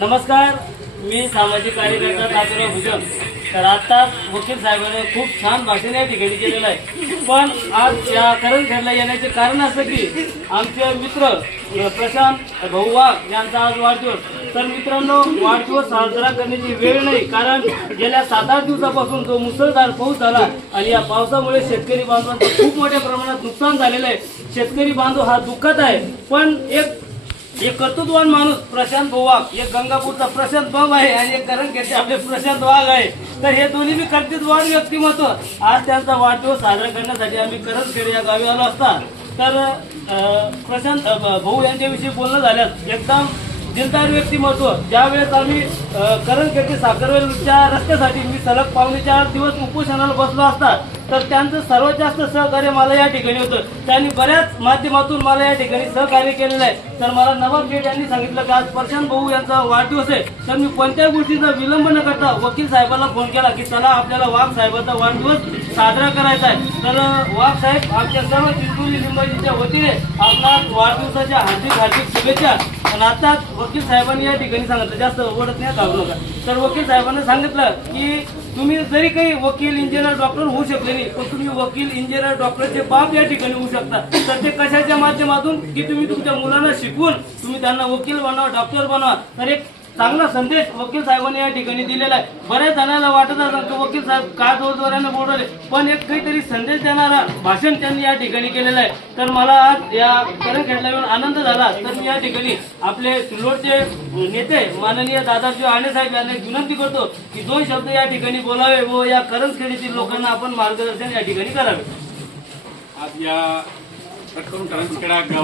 नमस्कार. मी सामाजिक कार्यकर्ता तात्याराव भुजन तर आता वकील साहेबांनी खूप छान भाषण या ठिकाणी केलेलं आहे. पण आज या करण खेळला येण्याचे कारण असं की आमचे मित्र प्रशांत भाऊ वाघ यांचा आज वाढदिवस. तर मित्रांनो वाढदिवस साजरा करण्याची वेळ नाही कारण गेल्या सात आठ दिवसापासून जो मुसळधार पाऊस झाला आणि या पावसामुळे शेतकरी बांधवांचं खूप मोठ्या प्रमाणात नुकसान झालेलं आहे. शेतकरी बांधव हा दुःखात आहे. पण एक एक कर्तृत्ववान माणूस प्रशांत भोवाग एक गंगापूरचा प्रशांत बम आहे आणि एक करणखेडचे आपले प्रशांत वाघ आहे. तर हे दोन्ही मी कर्तृत्ववान व्यक्तिमत्व. आज त्यांचा वाढदिवस साजरा करण्यासाठी आम्ही करंजखेड या गावी आलो असता. तर प्रशांत भाऊ यांच्याविषयी बोलणं झाल्यास एकदम दिलदार व्यक्तिमत्व. ज्यावेळेस आम्ही करणखेडचे साखरवेलच्या रस्त्यासाठी मी सलग पावणे चार दिवस उपोषणाला बसलो असतात तर त्यांचं सर्वात जास्त सहकार्य मला या ठिकाणी होतं. त्यांनी बऱ्याच माध्यमातून मला या ठिकाणी सहकार्य केलेलं आहे. तर मला नवाब शेठ यांनी सांगितलं की आज प्रशांत भाऊ यांचा वाढदिवस आहे. तर मी कोणत्याही गोष्टीचा विलंब न करता वकील साहेबांना फोन केला की चला आपल्याला वाघ साहेबांचा वाढदिवस साजरा करायचा आहे. तर वाघ साहेब आमच्या सर्व चिंचोली लिंबाजीच्या वतीने आपणास वाढदिवसाच्या हार्दिक हार्दिक शुभेच्छा. आणि आता वकील साहेबांनी या ठिकाणी सांगितलं जास्त ओढत नाही घालू नका. तर वकील साहेबांनी सांगितलं की तुम्ही जरी काही वकील इंजिनियर डॉक्टर होऊ शकले नाही पण तुम्ही वकील इंजिनियर डॉक्टरचे बाप या ठिकाणी होऊ शकता. तर ते कशाच्या माध्यमातून की तुम्ही तुमच्या मुलांना शिकवून तुम्ही त्यांना वकील बनवा डॉक्टर बनवा. तर एक चांगला संदेश वकील साहेबांनी या ठिकाणी दिलेला आहे. बऱ्याच जणांना वाटत असेल की वकील साहेब का जोरजोराने बोलवले पण एक काहीतरी संदेश देणारा भाषण त्यांनी या ठिकाणी केलेलं आहे. तर मला आज या खेळला येऊन आनंद झाला. तर मी या ठिकाणी आपले सिल्लोडचे नेते माननीय दादाजी आणे साहेब यांना विनंती करतो की दोन शब्द या ठिकाणी बोलावे व या करंजखेडीतील लोकांना आपण मार्गदर्शन या ठिकाणी करावे. आज या रक्कम करंजखेडा गाव